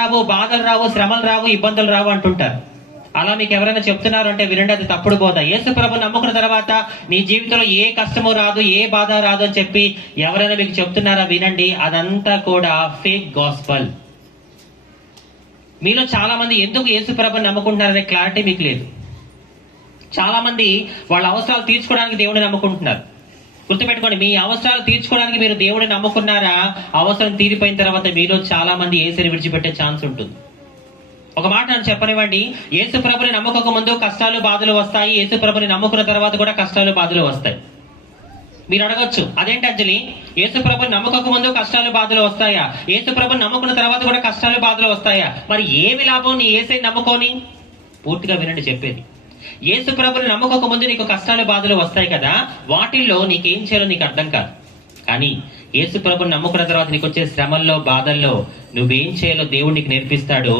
రావు, బాధలు రావు, శ్రమలు రావు, ఇబ్బందులు రావు అంటుంటారు. అలా మీకు ఎవరైనా చెప్తున్నారు అంటే వినండి, అది తప్పుడు బోధ. యేసు ప్రభు నమ్ముకున్న తర్వాత నీ జీవితంలో ఏ కష్టము రాదు, ఏ బాధ రాదు అని చెప్పి ఎవరైనా మీకు చెప్తున్నారా వినండి, అదంతా కూడా ఫేక్ గాస్పల్. మీలో చాలా మంది ఎందుకు యేసు ప్రభుని నమ్ముకుంటున్నారనే క్లారిటీ మీకు లేదు. చాలా మంది వాళ్ళ అవసరాలు తీర్చుకోవడానికి దేవుడిని నమ్ముకుంటున్నారు. గుర్తుపెట్టుకోండి, మీ అవసరాలు తీర్చుకోవడానికి మీరు దేవుడిని నమ్ముకున్నారా, అవసరం తీరిపోయిన తర్వాత మీలో చాలా మంది యేసుని విడిచిపెట్టే ఛాన్స్ ఉంటుంది. ఒక మాట నన్ను చెప్పనివ్వండి, యేసు ప్రభుని నమ్మకక ముందు కష్టాలు బాధలు వస్తాయి, యేసు ప్రభుని నమ్ముకున్న తర్వాత కూడా కష్టాలు బాధలు వస్తాయి. మీరు అడగొచ్చు, అదేంటి అంజలి, యేసు ప్రభుని నమ్మకక ముందు కష్టాలు బాధలు వస్తాయా, యేసు ప్రభుని నమ్ముకున్న తర్వాత కూడా కష్టాలు బాధలు వస్తాయా, మరి ఏమి లాభం నీ యేసుని నమ్ముకొని? పూర్తిగా వినండి చెప్పేది. యేసు ప్రభుని నమ్మకక ముందు నీకు కష్టాలు బాధలు వస్తాయి కదా, వాటిల్లో నీకేం చేయాలో నీకు అర్థం కాదు. కానీ యేసు ప్రభుని నమ్ముకున్న తర్వాత నీకు వచ్చే శ్రమల్లో బాధల్లో నువ్వేం చేయాలో దేవుడు నీకు నేర్పిస్తాడు.